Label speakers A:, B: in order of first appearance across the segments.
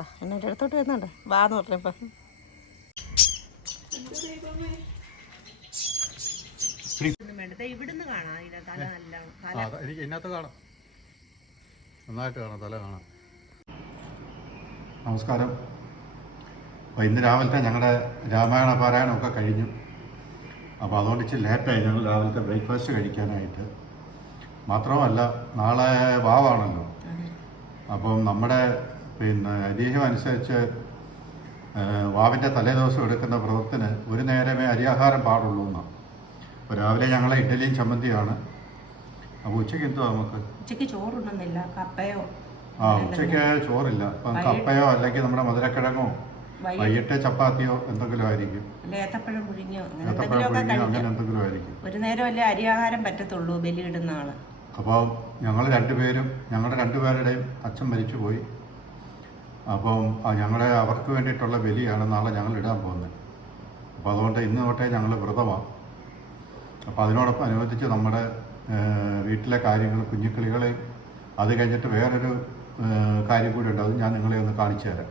A: വാ എന്നെ എന്റെ അടുത്തോട്ട് വരുന്നുണ്ട്. വാന്ന് പറഞ്ഞപ്പോ ഇവിടുന്ന് കാണാം. തല നല്ല
B: എനിക്ക് ഇതിനകത്ത് കാണാം. നന്നായിട്ട് കാണാം തല കാണാം. നമസ്കാരം. അപ്പോൾ ഇന്ന് രാവിലത്തെ ഞങ്ങളുടെ രാമായണ പാരായണമൊക്കെ കഴിഞ്ഞു. അപ്പോൾ അതുകൊണ്ട് ഇച്ചിരി ലേറ്റായി ഞങ്ങൾ രാവിലത്തെ ബ്രേക്ക്ഫാസ്റ്റ് കഴിക്കാനായിട്ട്. മാത്രമല്ല നാളെ വാവാണല്ലോ. അപ്പം നമ്മുടെ പിന്നെ ഐതിഹ്യം അനുസരിച്ച് വാവിന്റെ തലേദിവസം എടുക്കുന്ന വ്രതത്തിന് ഒരു നേരമേ അരിയാഹാരം പാടുള്ളൂ എന്നാണ് അപ്പോൾ രാവിലെ ഞങ്ങളെ ഇഡ്ഡലിയും ചമ്മന്തിയാണ്. അപ്പോൾ ഉച്ചയ്ക്ക് എന്തുവാ നമുക്ക്?
A: ഉച്ചയ്ക്ക് ചോറുണ്ടെന്നില്ല കപ്പയോ?
B: ആ ഉച്ചയ്ക്ക് ചോറില്ല. അപ്പം കപ്പയോ അല്ലെങ്കിൽ നമ്മുടെ മധുരക്കിഴങ്ങോ
A: വൈകിട്ട്
B: ചപ്പാത്തിയോ എന്തെങ്കിലും ആയിരിക്കും.
A: ഏത്തപ്പഴം പുഴുങ്ങിയോ? അങ്ങനെ
B: എന്തെങ്കിലും ആയിരിക്കും.
A: ഒരു നേരമല്ലേ അരിയാഹാരം പറ്റത്തുള്ളൂ ബലിയിടുന്ന ആൾ.
B: അപ്പോൾ ഞങ്ങൾ രണ്ടുപേരും ഞങ്ങളുടെ രണ്ടുപേരുടെയും അച്ഛൻ മരിച്ചുപോയി. അപ്പം ഞങ്ങളെ അവർക്ക് വേണ്ടിയിട്ടുള്ള ബലിയാണ് നാളെ ഞങ്ങൾ ഇടാൻ പോകുന്നത്. അപ്പോൾ അതുകൊണ്ട് ഇന്ന് തൊട്ടേ ഞങ്ങൾ വ്രതമാണ് അപ്പോൾ അതിനോടൊപ്പം അനുബന്ധിച്ച് നമ്മുടെ വീട്ടിലെ കാര്യങ്ങൾ കുഞ്ഞുക്കിളികളെ അത് കഴിഞ്ഞിട്ട് വേറൊരു കാര്യം കൂടി ഉണ്ട്. അത് ഞാൻ നിങ്ങളെ ഒന്ന് കാണിച്ചു തരാം.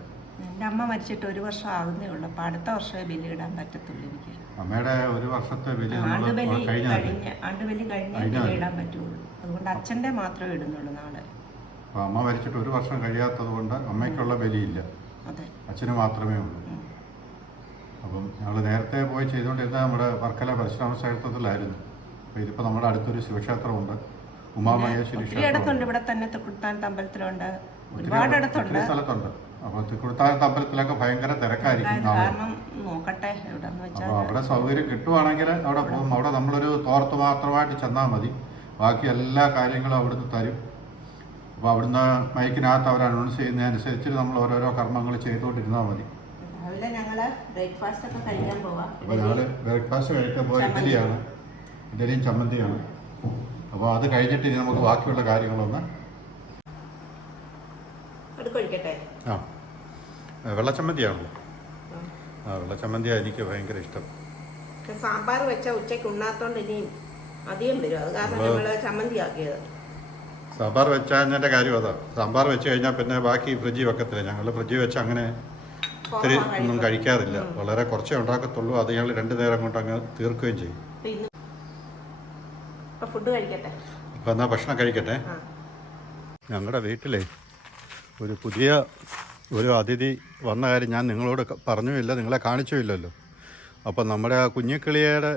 A: എന്റെ അമ്മ മരിച്ചിട്ട് ഒരു വർഷം ആകുന്നേ ഉള്ളൂ. അപ്പൊ അടുത്ത വർഷമേ ബലിയിടാൻ പറ്റത്തുള്ളൂ എനിക്ക്.
B: അമ്മയുടെ ഒരു വർഷത്തെ ബലി
A: ആണ്ടുബലി
B: ബലി
A: കഴിഞ്ഞ ആണ്ടുബലി കഴിഞ്ഞേ. ബലിയിടാൻ പറ്റുള്ളൂ. അതുകൊണ്ട് അച്ഛന്റെ മാത്രമേ ഇടുന്നുള്ളൂ നാളെ.
B: അപ്പോൾ അമ്മ മരിച്ചിട്ട് ഒരു വർഷം കഴിയാത്തത് കൊണ്ട് അമ്മയ്ക്കുള്ള ബലിയില്ല. അച്ഛന് മാത്രമേ ഉള്ളൂ. അപ്പം ഞങ്ങൾ നേരത്തെ പോയി ചെയ്തുകൊണ്ടിരുന്ന നമ്മുടെ വർക്കല പരശുരാമ ക്ഷേത്രത്തിലായിരുന്നു അപ്പോൾ ഇതിപ്പോൾ നമ്മുടെ അടുത്തൊരു ശിവക്ഷേത്രമുണ്ട്. ഉമാമഹേശ്വരി ക്ഷേത്രം
A: ഇവിടെ തന്നെ തൃക്കുട്ടാനത്ത് അമ്പലത്തിലുണ്ട് ഒരുപാട് ഇടത്തുണ്ട്
B: ഒത്തിരി സ്ഥലത്തുണ്ട്. അപ്പോൾ തൃക്കുടുത്താനത്ത് അമ്പലത്തിലൊക്കെ ഭയങ്കര തിരക്കായിരിക്കും
A: നോക്കട്ടെ
B: അപ്പോൾ അവിടെ സൗകര്യം കിട്ടുവാണെങ്കിൽ അവിടെ പോകും. അവിടെ നമ്മളൊരു തോർത്ത് മാത്രമായിട്ട് ചെന്നാൽ മതി. ബാക്കി എല്ലാ കാര്യങ്ങളും അവിടുന്ന് തരും. അപ്പോൾ അവിടുന്ന് മൈക്കിനകത്ത് അവർ അനൗൺസ് ചെയ്യുന്നതനുസരിച്ച് നമ്മൾ ഓരോരോ കർമ്മങ്ങൾ ചെയ്തുകൊണ്ടിരുന്നാൽ മതി.
A: രാവിലെ ബ്രേക്ക്ഫാസ്റ്റ് ഒക്കെ കഴിക്കാൻ പോവാം.
B: അപ്പോൾ ഞങ്ങൾ ബ്രേക്ക്ഫാസ്റ്റ് കഴിക്കാൻ പോയ ഇഡ്ഡലിയാണ്. ഇഡ്ഡലിയും ചമ്മന്തിയാണ്. അപ്പോൾ അത് കഴിഞ്ഞിട്ട് ഇനി നമുക്ക് ബാക്കിയുള്ള കാര്യങ്ങളൊന്ന് ആ. വെള്ളച്ചമ്മന്തിയാണല്ലോ ആ വെള്ളച്ചമ്മന്തിയാണ് എനിക്ക് ഭയങ്കര ഇഷ്ടം.
A: സാമ്പാർ വെച്ചാൽ ഉച്ചയ്ക്ക് ഉണ്ണാത്തോണ്ട് ഇനിയും അധികം വരും. അത് കാരണം നമ്മൾ ചമ്മന്തി ആക്കിയത്
B: സാമ്പാർ വെച്ചതിന്റെ കാര്യം അതാ. സാമ്പാർ വെച്ച് കഴിഞ്ഞാൽ പിന്നെ ബാക്കി ഫ്രിഡ്ജിൽ വെക്കത്തില്ല. ഞങ്ങൾ ഫ്രിഡ്ജിൽ വെച്ച് അങ്ങനെ ഒത്തിരി ഒന്നും കഴിക്കാറില്ല. വളരെ കുറച്ചേ ഉണ്ടാക്കത്തുള്ളൂ. അത് ഞങ്ങൾ രണ്ട് നേരം കൊണ്ട് അങ്ങ് തീർക്കുകയും ചെയ്യും.
A: അപ്പം ഫുഡ് കഴിക്കട്ടെ?
B: അപ്പോൾ എന്നാൽ ഭക്ഷണം കഴിക്കട്ടെ? ഞങ്ങളുടെ വീട്ടിലെ ഒരു പുതിയ ഒരു അതിഥി വന്ന കാര്യം ഞാൻ നിങ്ങളോട് പറഞ്ഞുമില്ല. നിങ്ങളെ കാണിച്ചുമില്ലല്ലോ. അപ്പം നമ്മുടെ ആ കുഞ്ഞിക്കിളിയുടെ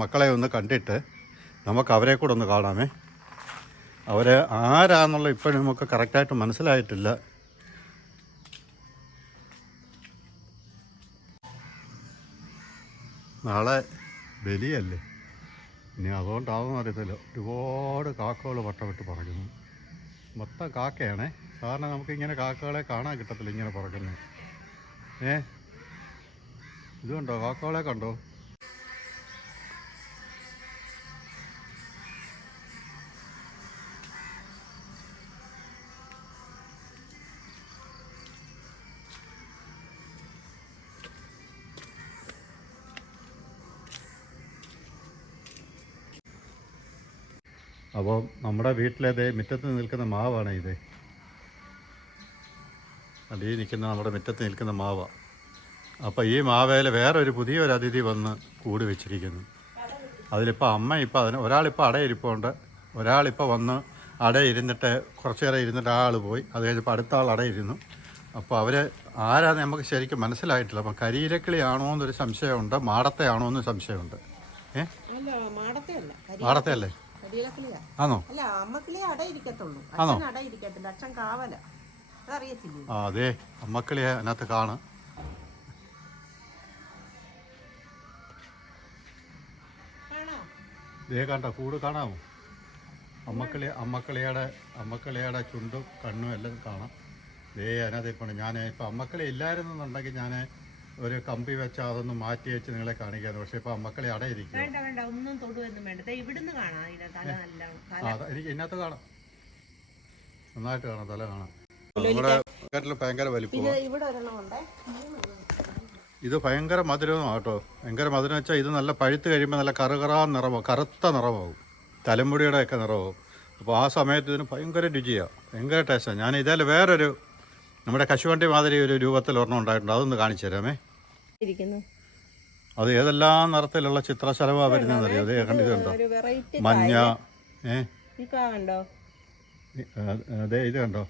B: മക്കളെ ഒന്ന് കണ്ടിട്ട് നമുക്ക് അവരെ കൂടെ ഒന്ന് കാണാമേ. അവരെ ആരാന്നുള്ള ഇപ്പോഴും നമുക്ക് കറക്റ്റായിട്ട് മനസ്സിലായിട്ടില്ല. നാളെ ബലിയല്ലേ? ഇനി അതുകൊണ്ടാവും അറിയത്തില്ല. ഒരുപാട് കാക്കകൾ വട്ടമിട്ട് പറക്കുന്നു. മൊത്തം കാക്കയാണേ. സാധാരണ നമുക്കിങ്ങനെ കാക്കകളെ കാണാൻ കിട്ടത്തില്ല ഇങ്ങനെ പറക്കുന്നത്. ഏ? ഇതുണ്ടോ കാക്കകളെ കണ്ടോ? അപ്പോൾ നമ്മുടെ വീട്ടിലേത് മുറ്റത്ത് നിൽക്കുന്ന മാവാണ് ഇത്. അടിയിൽ നിൽക്കുന്ന നമ്മുടെ മുറ്റത്ത് നിൽക്കുന്ന മാവ. അപ്പോൾ ഈ മാവേൽ വേറൊരു പുതിയൊരു അതിഥി വന്ന് കൂടി വെച്ചിരിക്കുന്നു. അതിലിപ്പോൾ അമ്മ ഇപ്പോൾ അതിന് ഒരാളിപ്പോൾ അടയിരിപ്പുണ്ട്. ഒരാളിപ്പോൾ വന്ന് അടയിരുന്നിട്ട് കുറച്ചേറെ കുറച്ച് നേരം ഇരുന്നിട്ട് ആ ആൾ പോയി. അത് കഴിഞ്ഞപ്പോൾ അടുത്ത ആൾ അടയിരുന്നു. അപ്പോൾ അവർ ആരാന്ന് നമുക്ക് ശരിക്കും മനസ്സിലായിട്ടില്ല. അപ്പം കരിയിലക്കിളി ആണോ എന്നൊരു സംശയമുണ്ട്. മാടത്തെ ആണോ എന്ന് സംശയമുണ്ട് ഏ
A: മാടത്തെ അല്ല
B: അല്ലേ ആണോ?
A: അല്ല അമ്മക്കിളി അട ഇരിക്കത്തുള്ളൂ. അച്ഛൻ അട ഇരിക്കത്തില്ല. അച്ഛൻ കാവല. അതറിയത്തില്ലേ?
B: ആ അതെ. അമ്മക്കിളിയെ അതിനകത്ത് കാണും. ദേ കണ്ട കൂട് കാണാമോ അമ്മക്കിളി അമ്മക്കിളിയുടെ അമ്മക്കിളിയുടെ ചുണ്ടും കണ്ണും എല്ലാം കാണാം. ദേ അതിനകത്ത് ഇപ്പോൾ ഞാൻ ഇപ്പം അമ്മക്കിളി ഇല്ലായിരുന്നെന്നുണ്ടെങ്കിൽ ഞാൻ ഒരു കമ്പി വെച്ച് അതൊന്ന് മാറ്റി വെച്ച് നിങ്ങളെ കാണിക്കാന്ന്. പക്ഷെ ഇപ്പൊ മക്കളെ അടയിരിക്കും
A: വേണ്ട വേണ്ട ഒന്നും തൊടുവൊന്നും വേണ്ട. ദേ ഇവിടുന്ന് കാണാം ഇതിന്റെ തല നല്ല
B: ആ എനിക്ക് ഇതിനകത്ത് കാണാം. നന്നായിട്ട് കാണാം തല കാണാം. നമ്മുടെ ഭയങ്കര വലിപ്പം
A: ഇവിടെ ഒരെണ്ണം ഉണ്ടേ.
B: ഇത് ഭയങ്കര മധുരമാണ് കേട്ടോ. ഭയങ്കര മധുരം വെച്ചാൽ ഇത് നല്ല പഴുത്ത് കഴിയുമ്പോൾ നല്ല കറുകറാ നിറമാവും കറുത്ത നിറമാവും. തലമുടിയുടെ ഒക്കെ നിറമാവും. അപ്പോൾ ആ സമയത്ത് ഇതിന് ഭയങ്കര രുചിയാണ് ഭയങ്കര ടേസ്റ്റാണ് ഞാൻ ഇതേ വേറൊരു നമ്മുടെ കശുവണ്ടി മാതിരി ഒരു രൂപത്തിൽ ഒരെണ്ണം ഉണ്ടായിട്ടുണ്ട്. അതൊന്ന് കാണിച്ചു തരാമേ.
A: ഇരിക്കുന്നു.
B: അത് ഏതെല്ലാം നിറത്തിലുള്ള ചിത്രശലഭമാണ് വരുന്നതെന്നറിയോ അത് കണ്ടിട്ടുണ്ടോ മഞ്ഞ ഏ? അതെ ഇത് കണ്ടോ?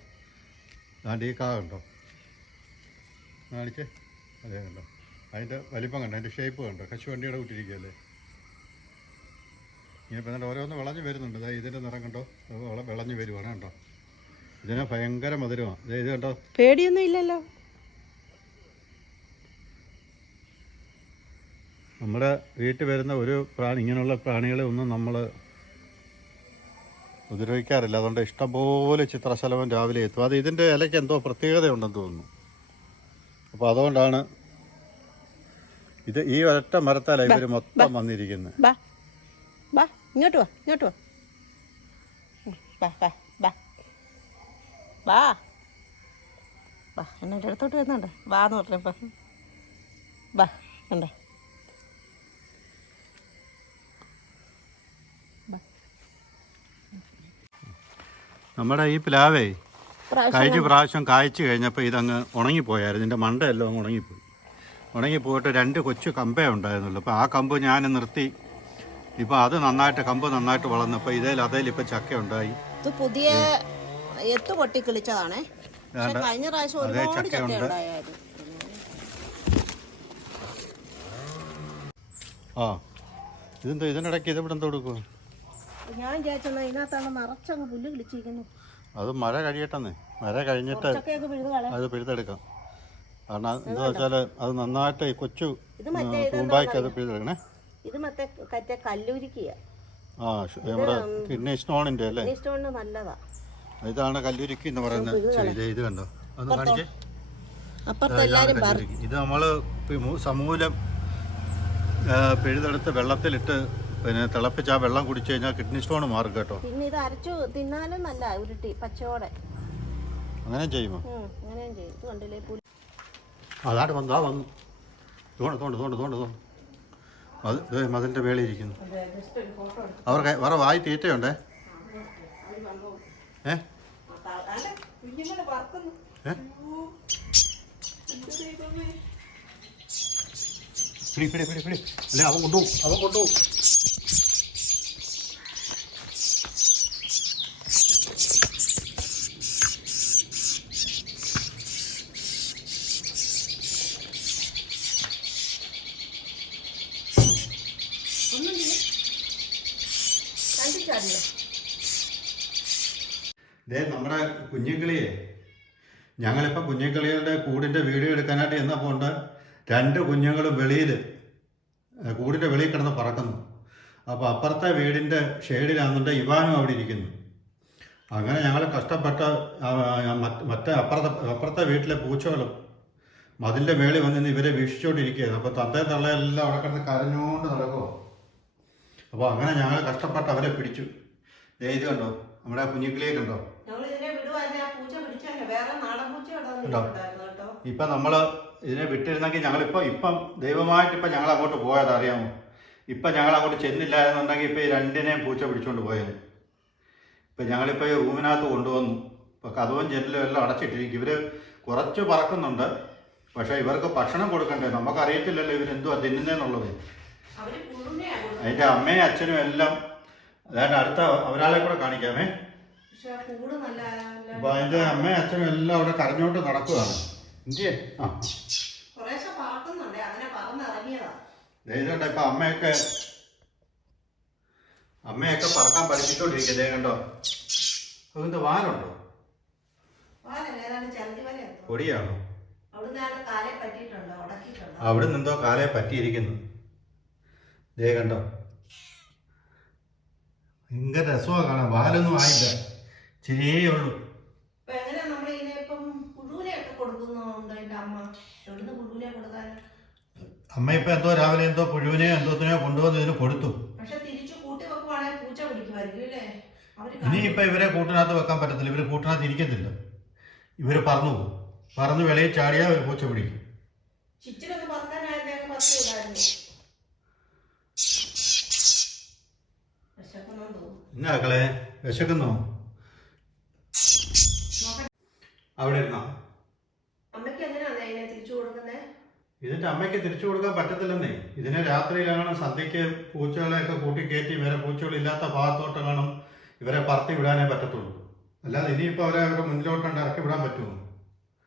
B: അതാണ്ട് ഈ കാ കണ്ടോ? കാണിച്ചേ? അതെ കണ്ടോ? അതിന്റെ വലിപ്പം കണ്ടോ? അതിന്റെ ഷേപ്പ് കണ്ടോ? കശുവണ്ടിയുടെ കൂട്ടിരിക്കുകയല്ലേ ഇങ്ങനെ ഇപ്പം എന്നിട്ട് ഓരോന്ന് വിളഞ്ഞ് വരുന്നുണ്ട്. അതായത് ഇതിന്റെ നിറം കണ്ടോ? വിളഞ്ഞ് വരുവാണ് കണ്ടോ? ഇതിന് ഭയങ്കര മധുരമാണ് ഇത് കണ്ടോ?
A: പേടിയൊന്നും ഇല്ലല്ലോ.
B: നമ്മുടെ വീട്ടിൽ വരുന്ന ഒരു പ്രാണി ഇങ്ങനെയുള്ള പ്രാണികളെ ഒന്നും നമ്മൾ ഉപദ്രവിക്കാറില്ല. അതുകൊണ്ട് ഇഷ്ടംപോലെ ചിത്രശലഭം രാവിലെ എത്തും. അത് ഇതിന്റെ ഇലയ്ക്ക് എന്തോ പ്രത്യേകതയുണ്ടെന്ന് തോന്നുന്നു. അപ്പോൾ അതുകൊണ്ടാണ് ഇത് ഈ ഒരൊറ്റ മരത്താല ഇവർ മൊത്തം വന്നിരിക്കുന്നത്
A: ഇങ്ങോട്ട് വാ ഇങ്ങോട്ട് വാ. ഉം, വാ എന്നെ എന്റെ അടുത്തോട്ട് വരുന്നുണ്ട്. വാ എന്ന് പറഞ്ഞപ്പ വാ കണ്ടോ?
B: നമ്മുടെ ഈ പ്ലാവേ കഴിഞ്ഞ പ്രാവശ്യം കായ്ച്ചു കഴിഞ്ഞപ്പോൾ ഇതങ്ങ് ഉണങ്ങിപ്പോയായിരുന്നു. ഇതിന്റെ മണ്ടയെല്ലാം അങ്ങ് ഉണങ്ങിപ്പോയി. ഉണങ്ങിപ്പോയിട്ട് രണ്ട് കൊച്ചു കമ്പേ ഉണ്ടായിരുന്നുള്ളൂ. അപ്പോൾ ആ കമ്പ് ഞാൻ നിർത്തി. ഇപ്പോൾ അത് നന്നായിട്ട് കമ്പ് നന്നായിട്ട് വളർന്നപ്പോൾ ഇതേൽ അതേൽ ഇപ്പോൾ ചക്ക ഉണ്ടായി
A: ഇത് പുതിയ എത്ത് പൊട്ടി കിളിച്ചതാണേ പക്ഷെ
B: വേണ്ട.
A: കഴിഞ്ഞ പ്രാവശ്യം ഒരുപാട് ചക്ക. ഉണ്ടായിരുന്നു
B: ആ. ഇതെന്തോ ഇതിനിടയ്ക്ക് ഇതിവിടെ എന്തോ കൊടുക്കുക
A: ഞാൻ വിചാരിച്ചെന്നാ ഇതിനകത്താണ് നിറച്ചങ്ങ് പുല്ല് കിളിച്ചിരിക്കുന്നു.
B: അത് മഴ കഴിയട്ടെന്നേ. മഴ കഴിഞ്ഞിട്ട് അത് പിഴുതെടുക്കാം. കാരണം എന്താ വെച്ചാൽ അത് നന്നായിട്ട് കൊച്ചു
A: ഇത്
B: തൂമ്പായ്ക്ക് അത് പിഴുതെടുക്കണേ.
A: ഇത് മറ്റേ കറ്റേ കല്ലൂരിക്കുക
B: ആ നമ്മുടെ കിഡ്നി സ്റ്റോണിന്റെ അല്ലേ?
A: സ്റ്റോണിന് നല്ലതാ.
B: ഇതാണ് കല്ലുരുക്കി എന്ന് പറയുന്നത് ഇത് കണ്ടോ? ഒന്ന് കാണിച്ചേ. ഇത് നമ്മൾ സമൂലം പിഴുതെടുത്ത് വെള്ളത്തിലിട്ട് പിന്നെ തിളപ്പിച്ച് ആ വെള്ളം കുടിച്ചു കഴിഞ്ഞാൽ കിഡ്നി സ്റ്റോൺ മാറും കേട്ടോ.
A: പിന്നെ ഇത് അരച്ചു തിന്നാലും നല്ല ഉരുട്ടി പച്ചയോടെ.
B: അങ്ങനെ ചെയ്യുമോ? അതാണ്ട് വന്നു ആ വന്നു. തോണ്ട് തോണ്ട് തോണ്ട് തോണ്ട് തോണ്ട് അത് മതിലിന്റെ മേളിൽ ഇരിക്കുന്നു. അവർക്ക് വേറെ വായി തീറ്റയുണ്ടേ? ഏ? പിടി പിടി പിടി പിടി. അല്ലേ അവൻ കൊണ്ടുപോകും അവൻ കൊണ്ടുപോകും
A: കണ്ടിച്ചാടിയോ
B: ദേ നമ്മുടെ കുഞ്ഞുകിളിയെ ഞങ്ങളിപ്പോൾ കുഞ്ഞുകിളികളുടെ കൂടിന്റെ വീഡിയോ എടുക്കാനായിട്ട് പോണ്ട്? രണ്ട് കുഞ്ഞുങ്ങളും വെളിയിൽ കൂടിന്റെ വെളിയിൽ കിടന്ന് പറക്കുന്നു. അപ്പോൾ അപ്പുറത്തെ വീടിന്റെ ഷെയ്ഡിലാണെന്നുണ്ടെങ്കിൽ ഇവാനും അവിടെ ഇരിക്കുന്നു. അങ്ങനെ ഞങ്ങൾ കഷ്ടപ്പെട്ട മറ്റേ അപ്പുറത്തെ അപ്പുറത്തെ വീട്ടിലെ പൂച്ചകളും മതിലിന്റെ മേളിൽ വന്ന് ഇവരെ വീക്ഷിച്ചുകൊണ്ടിരിക്കുകയായിരുന്നു അപ്പോൾ തന്തയും തള്ളയെല്ലാം അവിടെ കിടന്ന് കരഞ്ഞുകൊണ്ട് നടക്കുമോ അപ്പോൾ അങ്ങനെ ഞങ്ങൾ കഷ്ടപ്പെട്ട് അവരെ പിടിച്ചു. ഇത് കണ്ടോ? നമ്മുടെ കുഞ്ഞിക്കിളിയെ കണ്ടോ
A: ഞങ്ങൾ ഇതിനെ വിടുവായിരുന്നു ആ പൂച്ച പിടിച്ചല്ലേ വേറെ നാടൻ പൂച്ച ഇവിടെ
B: ഉണ്ടോ?
A: ഉണ്ടായിരുന്നു കേട്ടോ.
B: ഇപ്പം നമ്മൾ ഇതിനെ വിട്ടിരുന്നെങ്കിൽ ഞങ്ങളിപ്പോൾ ഇപ്പം ദൈവമായിട്ട് ഇപ്പം ഞങ്ങൾ അങ്ങോട്ട് പോയത് അറിയാമോ? ഇപ്പം ഞങ്ങൾ അങ്ങോട്ട് ചെന്നില്ല എന്നുണ്ടെങ്കിൽ ഇപ്പം ഈ രണ്ടിനെയും പൂച്ച പിടിച്ചുകൊണ്ട് പോയത്. ഇപ്പം ഞങ്ങളിപ്പോൾ ഈ റൂമിനകത്ത് കൊണ്ടുവന്നു. ഇപ്പോൾ കഥവും ജനലും എല്ലാം അടച്ചിട്ടിരിക്കും. ഇവർ കുറച്ച് പറക്കുന്നുണ്ട്. പക്ഷേ ഇവർക്ക് ഭക്ഷണം കൊടുക്കണ്ടേ? നമുക്കറിയത്തില്ലല്ലോ ഇവരെന്തുവാ തിന്നുന്നതെന്നുള്ളത്. അതിന്റെ അമ്മയും അച്ഛനും എല്ലാം അതായത് അടുത്ത ഒരാളെ കൂടെ കാണിക്കാമേ.
A: പക്ഷെ
B: അതിന്റെ അമ്മയും അച്ഛനും എല്ലാം അവിടെ കരഞ്ഞോട്ട് നടക്കുകയാണ് ആ. ഇതുണ്ട് ഇപ്പൊ അമ്മയൊക്കെ അമ്മയൊക്കെ പറക്കാൻ പഠിപ്പിച്ചോണ്ടിരിക്കുക ദേ കണ്ടോ? അതിന്റെ വാലുണ്ടോ?
A: എത്തും
B: പൊടിയാണോ?
A: അവിടെ നിന്നോ കാലെ പറ്റിയിട്ടുണ്ട്? ഉടക്കിയിട്ടുണ്ട്?
B: അവിടെ നിന്നോ കാലേ പറ്റിയിരിക്കുന്നു. ദേ കണ്ടോ? ഭയങ്കര രസമാണ് കാണാൻ. വാലൊന്നും ആയില്ല. ഉള്ളൂ.
A: നമ്മൾ ഇപ്പം പുഴുവിനെയൊക്കെ കൊടുക്കുന്നുണ്ട് എന്റെ അമ്മ? എവിടുന്ന് പുഴുവിനെ കൊടുക്കാൻ?
B: അമ്മ ഇപ്പൊ എന്തോ രാവിലെ എന്തോ പുഴുവിനെയോ എന്തോത്തിനെയോ കൊണ്ടുവന്ന് ഇതിന് കൊടുത്തു.
A: പക്ഷെ തിരിച്ചു കൂട്ടി വെക്കുവാണെങ്കിൽ പൂച്ച പിടിക്കുമായിരിക്കും അല്ലേ? അവർ
B: ഇനിയിപ്പൊ ഇവരെ കൂട്ടിനകത്ത് വെക്കാൻ പറ്റത്തില്ല. ഇവർ കൂട്ടിനകത്ത് ഇരിക്കത്തില്ല. ഇവർ പറന്നു പോകും. പറന്ന് വെളിയിൽ ചാടിയാൽ ഒരു പൂച്ച പിടിക്കും.
A: ചിച്ചിലൊക്കെ
B: എന്നാ മക്കളെ വിശക്കുന്നോ
A: നോക്കട്ടെ
B: അവിടെ ഇരുന്നോ?
A: തിരിച്ചു കൊടുക്കുന്നേ?
B: ഇതിന്റെ അമ്മയ്ക്ക് തിരിച്ചു കൊടുക്കാൻ പറ്റത്തില്ലെന്നേ. ഇതിനെ രാത്രിയിലാണ് സന്ധ്യയ്ക്ക് പൂച്ചകളെയൊക്കെ കൂട്ടി കയറ്റി ഇവരെ പൂച്ചകളില്ലാത്ത കാണും ഇവരെ പറത്തി വിടാനേ പറ്റത്തുള്ളൂ. അല്ലാതെ ഇനിയിപ്പോൾ അവരെ അവരെ മുന്നിലോട്ടുണ്ട് ഇറക്കി വിടാൻ പറ്റുമോ?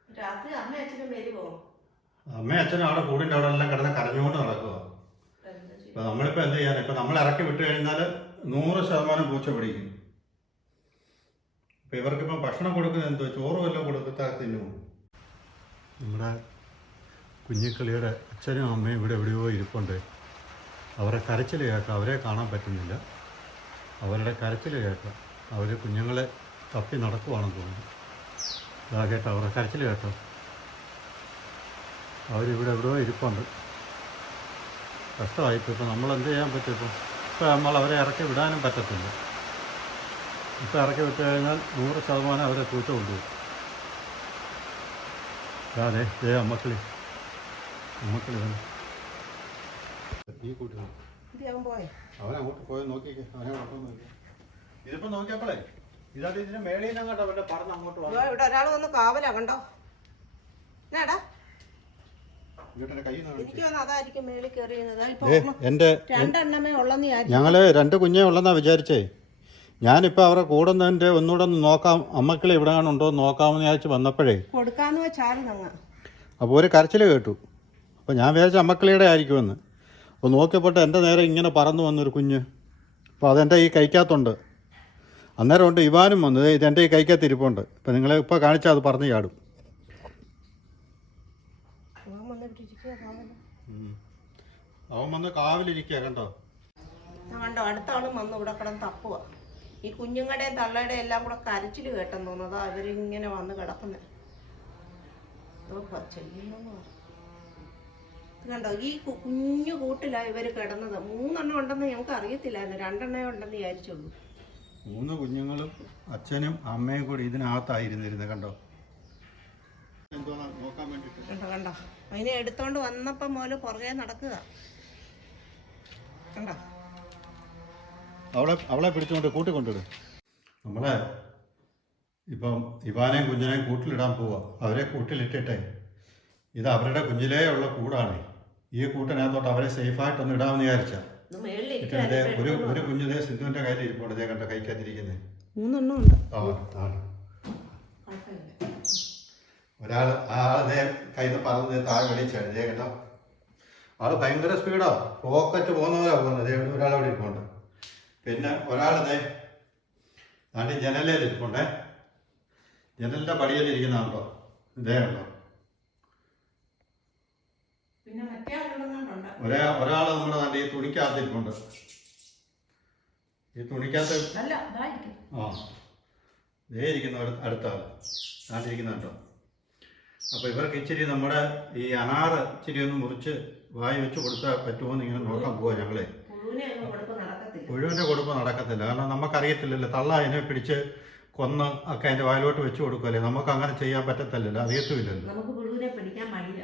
A: രാത്രി അമ്മ അച്ഛനും
B: അമ്മയും അവിടെ കൂടിന്റെ അവിടെ എല്ലാം കിടന്ന് കരഞ്ഞുകൊണ്ട് നടക്കുക? നമ്മളിപ്പോ എന്ത് ചെയ്യാൻ ഇപ്പൊ നമ്മൾ ഇറക്കി വിട്ടു കഴിഞ്ഞാൽ നൂറ് ശതമാനം പൂച്ച പിടിക്കും. ഇപ്പൊ ഇവർക്കിപ്പം ഭക്ഷണം കൊടുക്കുന്നത് എന്തോ ചോറ് വല്ലതും കൊടുത്താൽ തിന്നുമോ നമ്മുടെ കുഞ്ഞിക്കിളിയുടെ അച്ഛനും അമ്മയും ഇവിടെ എവിടെയോ ഇരിപ്പുണ്ട്. അവരെ കരച്ചിൽ കേൾക്കാം. അവരെ കാണാൻ പറ്റുന്നില്ല. അവരുടെ കരച്ചിൽ കേൾക്കാം. അവർ കുഞ്ഞുങ്ങളെ തപ്പി നടക്കുവാണെന്ന് തോന്നുന്നു. അതാ കേട്ടോ അവരുടെ കരച്ചിൽ കേട്ടോ. അവരിവിടെ എവിടെയോ ഇരിപ്പുണ്ട്. കഷ്ടമായിപ്പോൾ ഇപ്പോൾ നമ്മൾ എന്ത് ചെയ്യാൻ പറ്റും ഇപ്പോൾ ഇപ്പോൾ നമ്മൾ അവരെ ഇറക്കി വിടാനും പറ്റത്തില്ല. ഇപ്പോൾ ഇറക്കി വിട്ട് കഴിഞ്ഞാൽ നൂറ് ശതമാനം അവരെ പൂച്ച കൊണ്ടുപോകും. അതെ ഏ അമ്മക്കിളി. അമ്മക്കിളി തന്നെ. ഈ കൂട്ടി
A: ഇത് അവൻ പോയി.
B: അവൻ അങ്ങോട്ട് പോയി നോക്കിക്കേ. അവനെ നോക്കി ഇതിപ്പോ ഇതിന്റെ മേളിൽ നിന്ന് അങ്ങോട്ട് അവന്റെ പറന്ന് അങ്ങോട്ട്
A: അയ്യോ,
B: വന്നു
A: ഇവിടെ ഒരാൾ വന്ന് കാവലാ കണ്ടോ? എന്നാടാ? ഇപ്പൊ വിചാരിച്ചു
B: ഞങ്ങൾ രണ്ട് കുഞ്ഞേ ഉള്ളെന്നാ വിചാരിച്ചേ. ഞാനിപ്പോൾ അവരെ കൂടെ നിന്റെ ഒന്നുകൂടെ ഒന്ന് നോക്കാം. അമ്മക്കിളി ഇവിടെ ഉണ്ടോ എന്ന് നോക്കാമെന്ന് വിചാരിച്ച് വന്നപ്പോഴേ
A: കൊടുക്കാന്ന്
B: അപ്പോൾ ഒരു കരച്ചിൽ കേട്ടു. അപ്പോൾ ഞാൻ വിചാരിച്ച അമ്മക്കിളിയുടെ ആയിരിക്കുമെന്ന്. അപ്പോൾ നോക്കിയപ്പോട്ട് എന്റെ നേരെ ഇങ്ങനെ പറന്നു വന്നൊരു കുഞ്ഞ്. അപ്പോൾ അതെന്റെ ഈ കൈക്കകത്തുണ്ട്. അന്നേരം ഉണ്ട് ഇവാനും വന്നത് ഇതെന്റെ ഈ കൈക്കകത്ത് ഇരിപ്പുണ്ട്. ഇപ്പോൾ നിങ്ങളെ ഇപ്പോൾ കാണിച്ചാൽ അത് പറഞ്ഞു ചാടും.
A: അവൻ
B: വന്ന് കാവിലിരിക്കുക കണ്ടോ?
A: കണ്ടോ അടുത്ത ആളും വന്ന് ഇവിടെ കിടന്ന് തപ്പുക ഈ കുഞ്ഞുങ്ങളുടെയും തള്ളയുടെയും എല്ലാം കൂടെ കരച്ചിൽ കേട്ടെന്ന് തോന്നുന്നു. അതാ അവരിങ്ങനെ വന്ന് കിടക്കുന്നത്. കണ്ടോ? ഈ കുഞ്ഞു കൂട്ടിലാണ് ഇവർ കിടന്നത്. മൂന്നെണ്ണം ഉണ്ടെന്ന് ഞങ്ങൾക്ക് അറിയത്തില്ലായിരുന്നു. രണ്ടെണ്ണേ ഉണ്ടെന്ന് വിചാരിച്ചുള്ളൂ.
B: മൂന്ന് കുഞ്ഞുങ്ങളും അച്ഛനും അമ്മയും കൂടി ഇതിനകത്തായിരുന്നിരുന്നത് കണ്ടോ?
A: കണ്ടോ കണ്ടോ? അതിനെ എടുത്തോണ്ട് വന്നപ്പം മുതൽ പുറകെ നടക്കുക. കണ്ടോ?
B: അവളെ അവളെ പിടിച്ചുകൊണ്ട് കൂട്ടി കൂട്ടിക്കൊണ്ടിട്. നമ്മളെ ഇപ്പം ഇവാനെയും കുഞ്ഞിനെയും കൂട്ടിലിടാൻ പോവാ. അവരെ കൂട്ടിലിട്ടിട്ടെ. ഇത് അവരുടെ കുഞ്ഞിലേ ഉള്ള കൂടാണ്. ഈ കൂട്ടിനകത്തോട്ട് അവരെ സേഫായിട്ടൊന്ന് ഇടാമെന്ന് വിചാരിച്ചാ. ഒരു ഒരു കുഞ്ഞിതേ സിന്ധുവിന്റെ കയ്യിൽ ഇരിപ്പുണ്ട്. ഇതേ കണ്ട കൈക്കകത്തിരിക്കുന്നത്
A: മൂന്നെണ്ണം ഉണ്ട്.
B: ആ ആ. ഒരാൾ ആളെ കയ്യിൽ നിന്ന് പറന്ന് താഴെ വെളിച്ചാണ് ഇതേ കണ്ടോ? ആൾ ഭയങ്കര സ്പീഡാ. റോക്കറ്റ് പോകുന്നവരാ പോകുന്നത് ഒരാളെ ഒരാൾ അവിടെ ഇരിപ്പുണ്ട്. പിന്നെ ഒരാളിതേ നാട്ടി ജനലേൽ ഇരിപ്പുണ്ടേ. ജനലിന്റെ പടിയിൽ ഇരിക്കുന്നുണ്ടോ ഇതേ ഉണ്ടോ ഒരേ ഒരാൾ നമ്മുടെ നാട്ടിൽ ഈ തുണിക്കകത്ത് ഇരിപ്പുണ്ട്. ഈ തുണിക്കകത്ത് ആ. ദേ ഇരിക്കുന്ന അടുത്ത ആൾ നാട്ടിരിക്കുന്നുണ്ടോ അപ്പോൾ ഇവർക്ക് ഇച്ചിരി നമ്മുടെ ഈ അനാറ് ഇച്ചിരി ഒന്ന് മുറിച്ച് വായി വെച്ച് കൊടുത്താൽ പറ്റുമോ എന്ന് ഇങ്ങനെ നോക്കാൻ പോവാ ഞങ്ങളെ.
A: നടക്കത്തില്ല.
B: പുഴുവിന്റെ കൊടുപ്പ് നടക്കത്തില്ല. കാരണം നമുക്കറിയത്തില്ലല്ലോ തള്ള അതിനെ പിടിച്ച് കൊന്ന് ഒക്കെ അതിന്റെ വായിലോട്ട് വെച്ച് കൊടുക്കുമല്ലേ നമുക്ക് അങ്ങനെ ചെയ്യാൻ പറ്റത്തില്ലല്ലോ അറിയത്തുമില്ലല്ലോ.
A: നമുക്ക് പുഴുവിനെ പിടിക്കാൻ മടിയ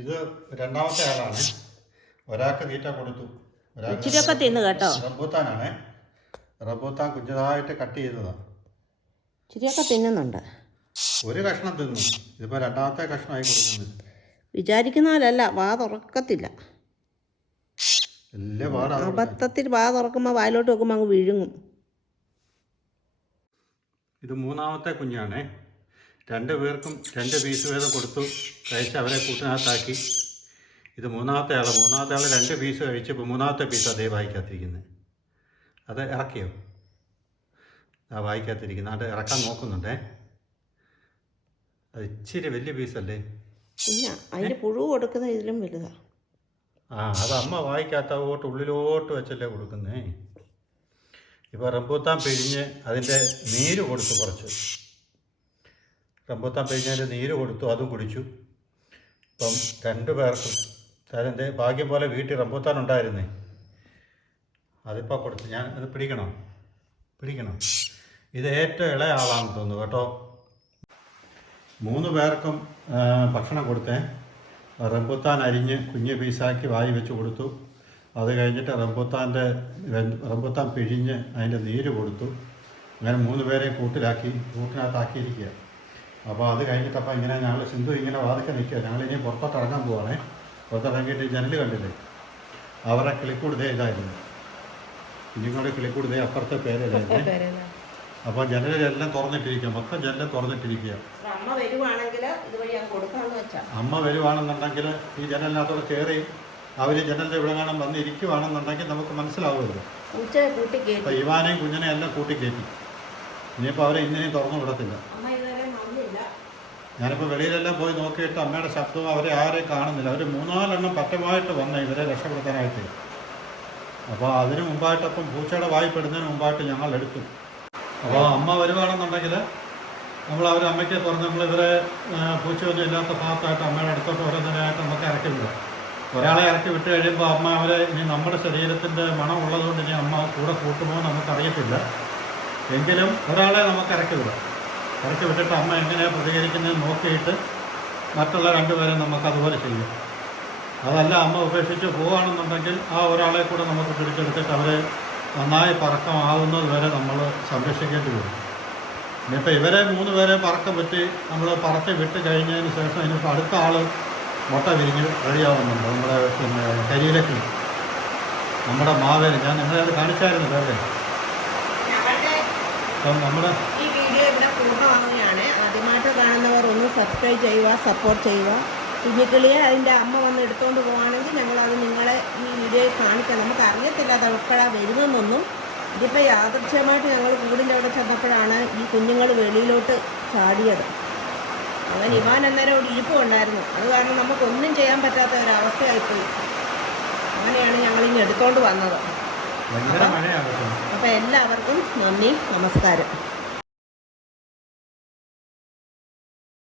B: ഇത് രണ്ടാമത്തെ ആളാണ്. ഒരാൾക്ക് തീറ്റ കൊടുത്തു.
A: ഇച്ചിരിയൊക്കെ തിന്നു കേട്ടോ.
B: റംബൂത്താനാണേ. റംബൂത്താൻ കുഞ്ഞതായിട്ട് കട്ട് ചെയ്തതാണ്
A: ഇച്ചിരിയൊക്കെ തിന്നുന്നുണ്ട്.
B: ഒരു കഷ്ണം തിന്നു. ഇതിപ്പോൾ രണ്ടാമത്തെ കഷ്ണമായി കൊടുക്കുന്നത്
A: വിചാരിക്കുന്ന പോലല്ല വാ തുറക്കത്തില്ല. അബദ്ധത്തിൽ വാ തുറക്കുമ്പോൾ വായിലോട്ട് വെക്കുമ്പോൾ അങ്ങ് വിഴുങ്ങും.
B: ഇത് മൂന്നാമത്തെ കുഞ്ഞാണേ. രണ്ട് പേർക്കും രണ്ട് പീസ് വീതം കൊടുത്തു. കഴിച്ച് അവരെ കൂട്ടിനകത്താക്കി. ഇത് മൂന്നാമത്തെ ആൾ. മൂന്നാമത്തെ ആൾ രണ്ട് പീസ് കഴിച്ച് ഇപ്പോൾ മൂന്നാമത്തെ പീസ് അതേ വായിക്കാത്തിരിക്കുന്നത് അത് ഇറക്കിയോ? ആ വായിക്കാത്തിരിക്കുന്നത് അത് ഇറക്കാൻ നോക്കുന്നുണ്ടേ. അത് ഇച്ചിരി വലിയ പീസല്ലേ
A: കുഞ്ഞാ അതിന് പുഴു കൊടുക്കുന്ന ഇതിലും വലുതാ.
B: ആ അത് അമ്മ വായിക്കാത്ത ഓട്ട് ഉള്ളിലോട്ട് വെച്ചല്ലേ കൊടുക്കുന്നേ? ഇപ്പോൾ റംബൂത്താൻ പിഴിഞ്ഞ് അതിന്റെ നീര് കൊടുത്തു കുറച്ച്. റംബൂത്താൻ പിഴിഞ്ഞതിന്റെ നീര് കൊടുത്തു അതും കുടിച്ചു. ഇപ്പം രണ്ട് പേർക്കും അതിന്റെ ഭാഗ്യം പോലെ വീട്ടിൽ റംബൂത്താൻ ഉണ്ടായിരുന്നേ. അതിപ്പോൾ കൊടുത്തു ഞാൻ അത് പിടിക്കണം? പിടിക്കണം? ഇത് ഏറ്റവും ഇളയ ആളാണെന്ന് തോന്നുന്നു കേട്ടോ. മൂന്ന് പേർക്കും ഭക്ഷണം കൊടുത്തേ. റംബുത്താൻ അരിഞ്ഞ് കുഞ്ഞ് പീസാക്കി വായി വെച്ച് കൊടുത്തു. അത് കഴിഞ്ഞിട്ട് റംബുത്താന്റെ റംബുത്താൻ പിഴിഞ്ഞ് അതിന്റെ നീര് കൊടുത്തു. അങ്ങനെ മൂന്ന് പേരെയും കൂട്ടിലാക്കി കൂട്ടിനകത്താക്കിയിരിക്കുക. അപ്പോൾ അത് കഴിഞ്ഞിട്ട് അപ്പോൾ ഇങ്ങനെ ഞങ്ങൾ സിന്ധു ഇങ്ങനെ വാതിക്കെ നിൽക്കുക. ഞങ്ങൾ ഇനി പുറത്തോട്ട് ഇറങ്ങാൻ പോവാണേ. പുറത്തിറങ്ങിയിട്ട് ജനൽ കണ്ടില്ലേ? അവരുടെ കിളിക്കൂടുതേ ഇതായിരുന്നു. കുഞ്ഞുങ്ങളുടെ കിളിക്കൂടുതേ അപ്പുറത്തെ പേരല്ലായിരുന്നു അപ്പോൾ ജനലെല്ലാം തുറന്നിട്ടിരിക്കുക. മൊത്തം ജനൽ തുറന്നിട്ടിരിക്കുക.
A: അമ്മ വരുവാണെങ്കിൽ ഇതുവഴി ഞാൻ കൊടുക്കാന്ന് വെച്ചാ.
B: അമ്മ വരുവാണെന്നുണ്ടെങ്കിൽ ഈ ജനലിനകത്തോടെ കയറി അവർ ജനലിന്റെ ഇവിടെ കാണാൻ വന്നിരിക്കുവാണെന്നുണ്ടെങ്കിൽ നമുക്ക് മനസ്സിലാവുമല്ലോ.
A: പൂച്ച കൂട്ടി
B: അപ്പോൾ ഇവാനെയും കുഞ്ഞിനെയും എല്ലാം കൂട്ടിക്കയറ്റി ഇനിയിപ്പോൾ അവരെ ഇന്നിനെയും തുറന്നു വിടത്തില്ല.
A: അമ്മ ഇതുവരെ വന്നില്ല.
B: ഞാനിപ്പോൾ വെളിയിലെല്ലാം പോയി നോക്കിയിട്ട് അമ്മയുടെ ശബ്ദവും അവരെ ആരെയും കാണുന്നില്ല. അവർ മൂന്നാലെണ്ണം പറ്റമായിട്ട് വന്ന ഇവരെ രക്ഷപ്പെടുത്താനായിട്ട്. അപ്പോൾ അതിന് മുമ്പായിട്ട് അപ്പം പൂച്ചയുടെ വായ്പെടുന്നതിന് മുമ്പായിട്ട് ഞങ്ങൾ എടുത്തു. അപ്പോൾ അമ്മ വരുവാണെന്നുണ്ടെങ്കിൽ നമ്മൾ അവർ അമ്മയ്ക്ക് തുറന്ന് നമ്മൾ ഇവരെ പൂച്ചയൊന്നും ഇല്ലാത്ത ഭാഗത്തായിട്ട് അമ്മയുടെ അടുത്തോട്ട് ഓരോന്നിനായിട്ട് നമുക്ക് ഇറക്കി വിടുക ഒരാളെ ഇറക്കി വിട്ട് കഴിയുമ്പോൾ അമ്മ അവരെ ഇനി നമ്മുടെ ശരീരത്തിന്റെ മണം ഉള്ളതുകൊണ്ട് ഇനി അമ്മ കൂടെ കൂട്ടുമോ നമുക്കറിയത്തില്ല എങ്കിലും ഒരാളെ നമുക്ക് ഇറക്കി വിടാം. ഇറക്കി വിട്ടിട്ട് അമ്മ എങ്ങനെയാണ് പ്രതികരിക്കുന്നത് നോക്കിയിട്ട് മറ്റുള്ള രണ്ടുപേരെ നമുക്ക് അതുപോലെ ചെയ്യും. അതല്ല അമ്മ ഉപേക്ഷിച്ച് പോവുകയാണെന്നുണ്ടെങ്കിൽ ആ ഒരാളെ കൂടെ നമുക്ക് പിടിച്ചെടുത്തിട്ട് അവരെ നന്നായി പറക്കമാകുന്നത് വരെ നമ്മൾ സംരക്ഷിക്കേണ്ടി വരും. ഇനിയിപ്പോൾ ഇവരെ മൂന്ന് പേരെ പറക്കം പറ്റി നമ്മൾ പറക്കി വിട്ട് കഴിഞ്ഞതിന് ശേഷം ഇനിയിപ്പോൾ അടുത്ത ആൾ മുട്ട വിരിഞ്ഞ് റെഡിയാവുന്നുണ്ട് നമ്മുടെ പിന്നെ ശരീരത്തിൽ നമ്മുടെ മാവേലി. ഞാൻ നിങ്ങളെ അത് കാണിച്ചായിരുന്നു അല്ലേ അപ്പം നമ്മുടെ
A: ഈ വീഡിയോ ഇവിടെ പൂർണമാവുകയാണ്. ആദ്യമായിട്ട് കാണുന്നവർ ഒന്ന് സബ്സ്ക്രൈബ് ചെയ്യുക സപ്പോർട്ട് ചെയ്യുക. കുഞ്ഞിക്കിളിയെ അതിന്റെ അമ്മ വന്ന് എടുത്തുകൊണ്ട് പോവുകയാണെങ്കിൽ ഞങ്ങളത് നിങ്ങളെ ഈ വീഡിയോയിൽ കാണിക്കാം. നമുക്ക് അറിയത്തില്ല അത് എപ്പോഴാണ് വരുന്നതെന്നൊന്നും. ഇതിപ്പോൾ യാദൃശ്യമായിട്ട് ഞങ്ങൾ കൂടിന്റെ അവിടെ ചെന്നപ്പോഴാണ് ഈ കുഞ്ഞുങ്ങൾ വെളിയിലോട്ട് ചാടിയത്. അങ്ങനെ ഇവാൻ അന്നേരം ഒരു ഇരിപ്പുണ്ടായിരുന്നു അത് കാരണം നമുക്കൊന്നും ചെയ്യാൻ പറ്റാത്ത ഒരവസ്ഥയായിപ്പോയി. അങ്ങനെയാണ് ഞങ്ങൾ ഇനി എടുത്തോണ്ട് വന്നത്. അപ്പം എല്ലാവർക്കും നന്ദി നമസ്കാരം.